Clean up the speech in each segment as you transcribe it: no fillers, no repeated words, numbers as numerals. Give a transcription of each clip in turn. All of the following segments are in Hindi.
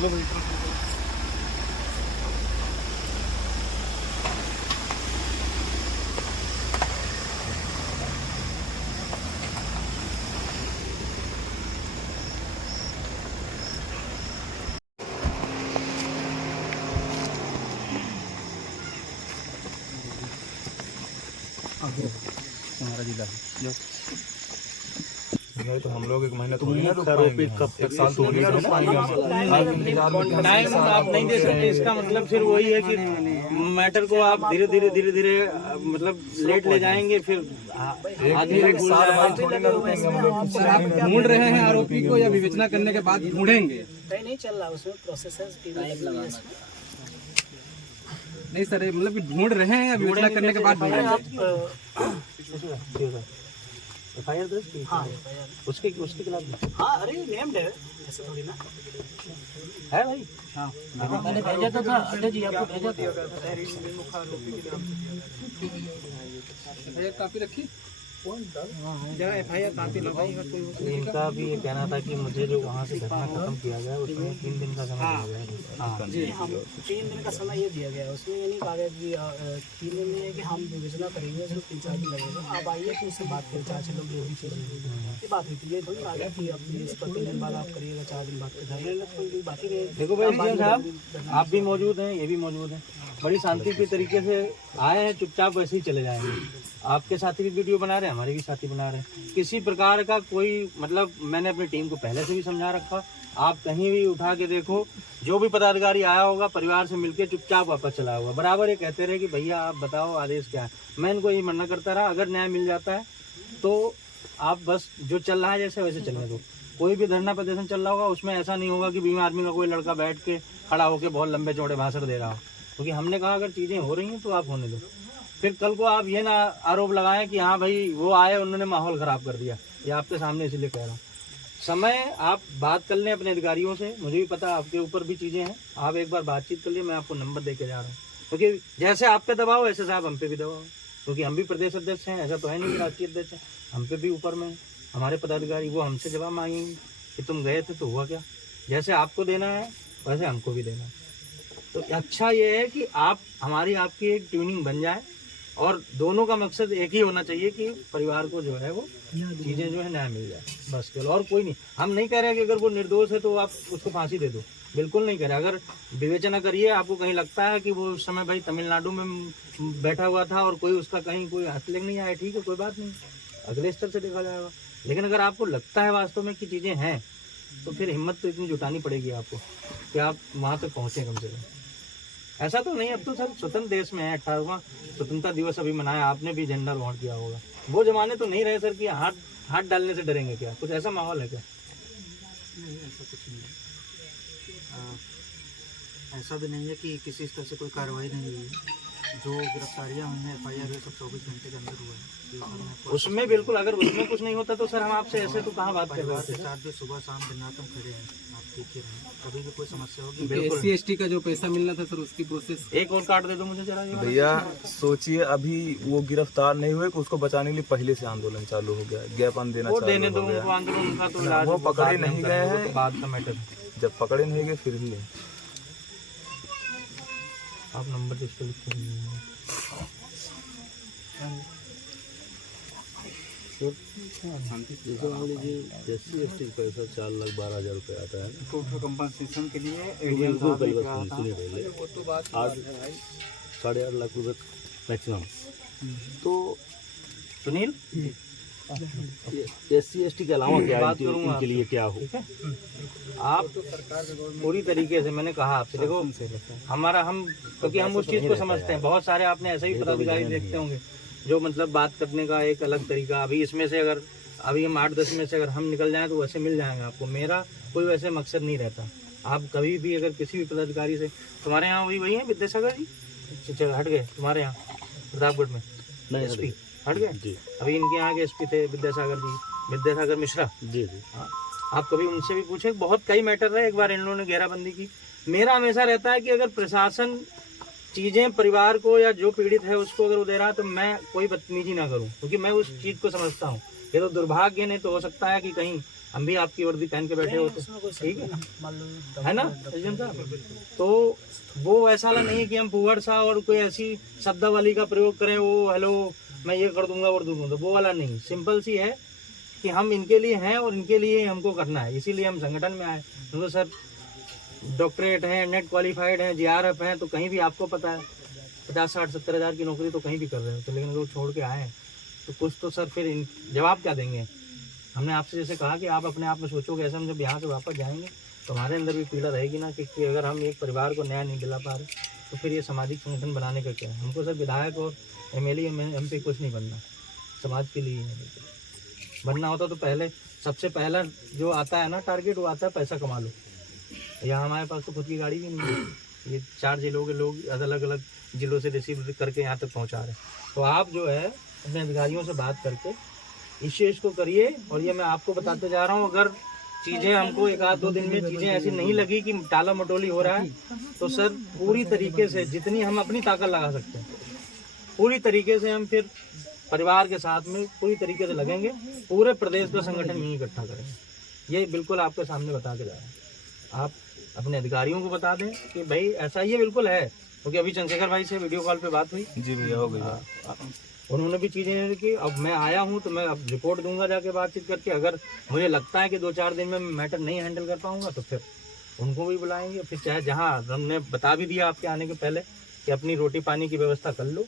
हमारा जिला जो तो हम लोग एक महीना तो कब तक साल तो टाइम आप नहीं दे सकते। इसका मतलब फिर वही है कि मैटर को आप धीरे धीरे मतलब लेट ले जाएंगे, फिर एक साल बाद थोड़ी ना रुकेंगे हम लोग। ढूंढ रहे हैं आरोपी को या विवेचना करने के बाद ढूंढेंगे? नहीं चल रहा उसमें प्रोसेस है, नहीं सर, मतलब कि ढूंढ रहे हैं या विवेचना करने के बाद ढूंढेंगे? FIR दर्ज की? हाँ, उसके खिलाफ? हाँ, अरे नेम्ड है ऐसे थोड़ी ना है भाई। हाँ, मैंने भेजा तो था अजय जी, आपको भेजा था। काफी रखी FIR काफी लगाई। इनका भी ये कहना था कि मुझे जो वहाँ से घटना खत्म किया गया उसमें 3 दिन का समय दिया गया। हाँ जी, हम 3 दिन का समय ये दिया गया है। उसमें ये नहीं कहा गया कि 3 दिन नहीं है कि हम विवेचना करेंगे, उसमें 3-4 दिन लगेगा। आप आइए तो उससे बात करें, 4 लोग जो भी चीज़ ये बात हुई थी। ये थोड़ी आ गया कि अब इस पर 3 दिन बाद आप करिएगा, 4 दिन बाद करिएगा, कोई बात ही नहीं। देखो भाई साहब, आप भी मौजूद हैं, ये भी मौजूद हैं, बड़ी शांति के तरीके से आए हैं, चुपचाप वैसे ही चले जाएंगे। आपके साथी भी वीडियो बना रहे हैं, हमारे भी साथी बना रहे हैं। किसी प्रकार का कोई मतलब, मैंने अपनी टीम को पहले से भी समझा रखा, आप कहीं भी उठा के देखो, जो भी पदाधिकारी आया होगा परिवार से मिलके चुपचाप वापस चला होगा। बराबर ये कहते रहे कि भैया आप बताओ आदेश क्या है। मैं इनको यही मना करता रहा, अगर न्याय मिल जाता है तो आप बस जो चल रहा है जैसे वैसे चलने दो। कोई भी धरना प्रदर्शन चल रहा होगा उसमें ऐसा नहीं होगा कि बीमार आदमी का कोई लड़का बैठ के खड़ा होकर बहुत लंबे चौड़े भाषण दे रहा हो, क्योंकि हमने कहा अगर चीज़ें हो रही हैं तो आप होने दो। फिर कल को आप ये ना आरोप लगाएं कि हाँ भाई वो आए उन्होंने माहौल ख़राब कर दिया। ये आपके सामने इसलिए कह रहा हूँ, समय आप बात कर लें अपने अधिकारियों से। मुझे भी पता आपके ऊपर भी चीज़ें हैं, आप एक बार बातचीत कर लिए, मैं आपको नंबर दे के जा रहा हूँ। क्योंकि जैसे आप पे दबाव वैसे साहब हम पे भी दबाव, क्योंकि हम भी प्रदेश अध्यक्ष हैं, ऐसा तो है नहीं कि राष्ट्रीय अध्यक्ष हैं, हम पे भी ऊपर में हमारे पदाधिकारी, वो हमसे जवाब मांगेंगे कि तुम गए थे तो हुआ क्या। जैसे आपको देना है वैसे हमको भी देना है। तो अच्छा ये है कि आप हमारी आपकी एक ट्यूनिंग बन जाए, और दोनों का मकसद एक ही होना चाहिए कि परिवार को जो है वो चीज़ें जो है न्याय मिल जाए, बस केवल, और कोई नहीं। हम नहीं कह रहे कि अगर वो निर्दोष है तो आप उसको फांसी दे दो, बिल्कुल नहीं कह रहे। अगर विवेचना करिए, आपको कहीं लगता है कि वो उस समय भाई तमिलनाडु में बैठा हुआ था और कोई उसका कहीं कोई हस्तलेख नहीं आया, ठीक है, कोई बात नहीं, अगले स्तर से देखा जाएगा। लेकिन अगर आपको लगता है वास्तव में कि चीज़ें हैं, तो फिर हिम्मत तो इतनी जुटानी पड़ेगी आपको कि आप वहाँ तक पहुँचें कम से कम। ऐसा तो नहीं, अब तो सर स्वतंत्र देश में है, 18वां स्वतंत्रता दिवस अभी मनाया, आपने भी झंडा रोहण किया होगा। वो जमाने तो नहीं रहे सर कि हाथ डालने से डरेंगे क्या, कुछ ऐसा माहौल है क्या? नहीं, ऐसा कुछ नहीं है। ऐसा भी नहीं है कि किसी तरह से कोई कार्रवाई नहीं हुई है। जो गिरफ्तारियां हुई हैं, FIR सब 24 घंटे के अंदर हुआ है। उसमें बिल्कुल, अगर उसमें कुछ नहीं होता तो सर हम आपसे ऐसे तो कहाँ बात कर रहे थे। साथ भी सुबह शाम दिन रात हम खड़े हैं, आप देखिए रहे, कभी भी कोई समस्या होगी। SC/ST का जो पैसा मिलना था सर, उसकी प्रोसेस एक और कार्ड दे दो मुझे जरा। भैया सोचिए, अभी वो गिरफ्तार नहीं हुए, उसको बचाने के लिए पहले से आंदोलन चालू हो गया, ज्ञापन देना वो चालू देने दो हो गया। उनको आंदोलन, उनका तो इलाज वो पकड़े बाद में नहीं करेंगे, गए वो हैं। तो बाद का मैटर है। जब पकड़े नहीं गए फिर भी है। आप नंबर जिस पे लिखते हैं SC/ST पैसा 4,12,000 रुपये आता है कंपनसेशन के लिए आज 8.5 लाख रुपये मैक्सिमम। तो सुनील, SC/ST के अलावा क्या इनके लिए क्या हो, आप पूरी तरीके से, मैंने कहा आपसे, देखो हमारा हम, क्योंकि हम उस चीज़ को समझते हैं। बहुत सारे आपने ऐसे ही पदाधिकारी देखते होंगे जो मतलब बात करने का एक अलग तरीका। अभी इसमें से अगर अभी हम 8-10 में से अगर हम निकल जाएं तो वैसे मिल जाएंगे आपको। मेरा कोई वैसे मकसद नहीं रहता। आप कभी भी अगर किसी भी पदाधिकारी से, तुम्हारे यहाँ वही है विद्यासागर जी, अच्छा हट गए तुम्हारे यहाँ प्रतापगढ़ में SP हट गए जी। अभी इनके यहाँ के SP थे विद्यासागर जी, विद्यासागर मिश्रा जी। हाँ, आप कभी उनसे भी पूछे, बहुत कई मैटर रहे। एक बार इन लोगों ने घेराबंदी की। मेरा हमेशा रहता है कि अगर प्रशासन चीज़ें परिवार को या जो पीड़ित है उसको अगर वो दे रहा है तो मैं कोई बदतमीजी ना करूं, क्योंकि मैं उस चीज़ को समझता हूं। ये तो दुर्भाग्य नहीं तो हो सकता है कि कहीं हम भी आपकी वर्दी पहन के बैठे होते, उसमें कोई ठीक है, मान लो है ना एसडीएम साहब। तो वो ऐसा वाला नहीं है कि हम पुअर सा और कोई ऐसी शब्दावली का प्रयोग करें, वो हेलो मैं ये कर दूंगा और दूंगा, वो वाला नहीं। सिंपल सी है कि हम इनके लिए हैं और इनके लिए हमको करना है, इसीलिए हम संगठन में आए। तो सर डॉक्टरेट हैं, नेट क्वालिफाइड हैं, जीआरएफ हैं, तो कहीं भी आपको पता है 50-60-70 हज़ार की नौकरी तो कहीं भी कर रहे हो, तो लेकिन अगर छोड़ के आए हैं तो कुछ तो सर फिर जवाब क्या देंगे। हमने आपसे जैसे कहा कि आप अपने आप में सोचोगे, ऐसे हम जब यहाँ से वापस जाएंगे तो हमारे अंदर भी पीड़ा रहेगी ना कि अगर हम एक परिवार को न्याय नहीं दिला पा रहे तो फिर ये सामाजिक संगठन बनाने का क्या है। हमको सर विधायक और एमएलए एमपी कुछ नहीं बनना, समाज के लिए बनना होता तो पहले सबसे पहला जो आता है ना टारगेट, वो आता है पैसा कमा लो। यहाँ हमारे पास तो खुद की गाड़ी भी नहीं है, ये 4 जिलों के लोग अलग अलग जिलों से रिसीव करके यहाँ तक पहुँचा रहे हैं। तो आप जो है अपने अधिकारियों से बात करके इस चीज़ को करिए। और ये मैं आपको बताते जा रहा हूँ, अगर चीज़ें हमको 1-2 दिन में चीज़ें ऐसी नहीं लगी कि टाला मटोली हो रहा है, तो सर पूरी तरीके से जितनी हम अपनी ताकत लगा सकते हैं पूरी तरीके से हम फिर परिवार के साथ में पूरी तरीके से लगेंगे, पूरे प्रदेश का संगठन यहीं इकट्ठा करेंगे। ये बिल्कुल आपके सामने बता के जा रहे हैं। आप अपने अधिकारियों को बता दें कि भाई ऐसा ये बिल्कुल है, क्योंकि अभी चंद्रशेखर भाई से वीडियो कॉल पे बात हुई, जी भैया हो गई। उन्होंने भी चीज़ें कि अब मैं आया हूँ तो मैं अब रिपोर्ट दूंगा जाके बातचीत करके, अगर मुझे लगता है कि 2-4 दिन में मैटर नहीं हैंडल कर पाऊंगा तो फिर उनको भी बुलाएंगे। फिर चाहे जहाँ हमने बता भी दिया आपके आने के पहले कि अपनी रोटी पानी की व्यवस्था कर लो,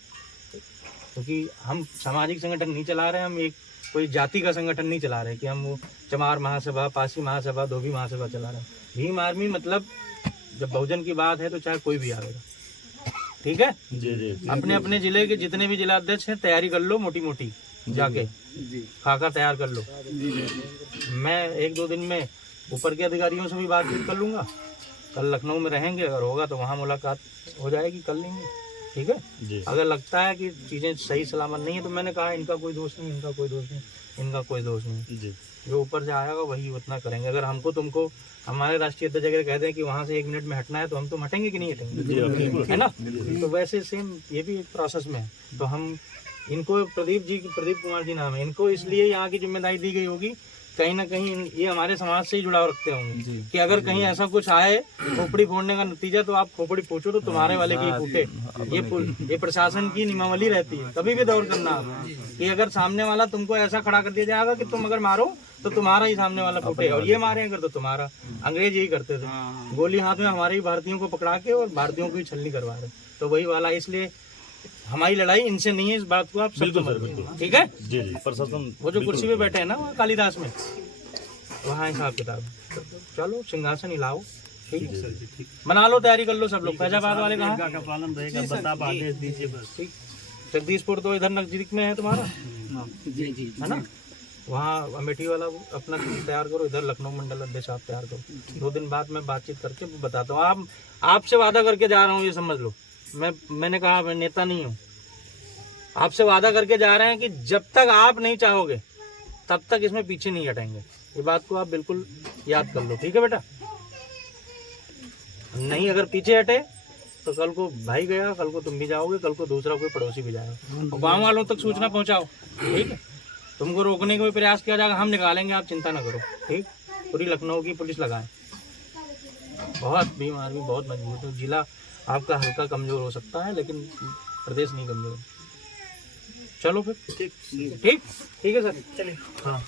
क्योंकि हम सामाजिक संगठन नहीं चला रहे हैं, हम एक कोई जाति का संगठन नहीं चला रहे कि हम वो चमार महासभा, पासी महासभा, धोबी महासभा चला रहे हैं। भीम आर्मी मतलब जब बहुजन की बात है तो चाहे कोई भी आएगा, ठीक है जी। अपने अपने जिले के जितने भी जिलाध्यक्ष हैं तैयारी कर लो, मोटी मोटी जाके खाका तैयार कर लो। मैं 1-2 दिन में ऊपर के अधिकारियों से भी बातचीत कर लूँगा, कल लखनऊ में रहेंगे, अगर होगा तो वहाँ मुलाकात हो जाएगी, कर लेंगे, ठीक है। अगर लगता है कि चीज़ें सही सलामत नहीं है तो मैंने कहा इनका कोई दोष नहीं, इनका कोई दोष नहीं, इनका कोई दोष नहीं, जो ऊपर से आएगा वही उतना करेंगे। अगर हमको तुमको हमारे राष्ट्रीय अध्यक्ष अगर कहते हैं कि वहाँ से 1 मिनट में हटना है तो हम तो हटेंगे कि नहीं हटेंगे, है ना। तो वैसे सेम ये भी एक प्रोसेस में है। तो हम इनको प्रदीप कुमार जी नाम है, इनको इसलिए यहाँ की जिम्मेदारी दी गई होगी, कहीं ना कहीं ये हमारे समाज से ही जुड़ाव रखते होंगे कि अगर कहीं ऐसा कुछ आए खोपड़ी फोड़ने का नतीजा तो आप खोपड़ी पूछो तो तुम्हारे वाले की फूटे। ये प्रशासन की नियमावली रहती है, कभी भी दौर करना कि अगर सामने वाला तुमको ऐसा खड़ा कर दिया जाएगा कि तुम अगर मारो तो तुम्हारा ही सामने वाला फूटे, और ये मारे अगर तो तुम्हारा। अंग्रेज यही करते थे, गोली हाथ में हमारे ही भारतीयों को पकड़ा के और भारतीयों को ही छलनी करवा रहे, तो वही वाला। इसलिए हमारी लड़ाई इनसे नहीं है, इस बात को आप बिल्कुल समझ लीजिए, ठीक है जी। प्रशासन वो जो कुर्सी पे बैठे हैं ना वहाँ कालीदास में, वहाँ हिसाब किताब। चलो सिंहासन हिलाओ, ठीक है, बना लो, तैयारी कर लो सब लोग। फैजाबाद वाले कहाँ का पालन रहेगा, बता आदेश दीजिए बस, ठीक। जगदीशपुर तो इधर नजदीक में है तुम्हारा, है ना, वहाँ अमेठी वाला अपना तैयार करो, इधर लखनऊ मंडल अध्यक्ष आप तैयार करो। 2 दिन बाद मैं बातचीत करके बताता हूँ। आपसे वादा करके जा रहा हूँ, ये समझ लो। मैंने कहा मैं नेता नहीं हूँ, आपसे वादा करके जा रहे हैं कि जब तक आप नहीं चाहोगे तब तक इसमें पीछे नहीं हटेंगे। ये बात को आप बिल्कुल याद कर लो, ठीक है बेटा। नहीं अगर पीछे हटे तो कल को भाई गया, कल को तुम भी जाओगे, कल को दूसरा कोई पड़ोसी भी जाएगा, और गाँव वालों तक सूचना पहुँचाओ, ठीक है। तुमको रोकने का भी प्रयास किया जाएगा, हम निकालेंगे, आप चिंता ना करो, ठीक। पूरी लखनऊ की पुलिस लगाएं। बहुत भीम आर्मी बहुत मजबूत है। जिला आपका हल्का कमजोर हो सकता है लेकिन प्रदेश नहीं कमजोर। चलो फिर ठीक है सर, चलिए। हाँ।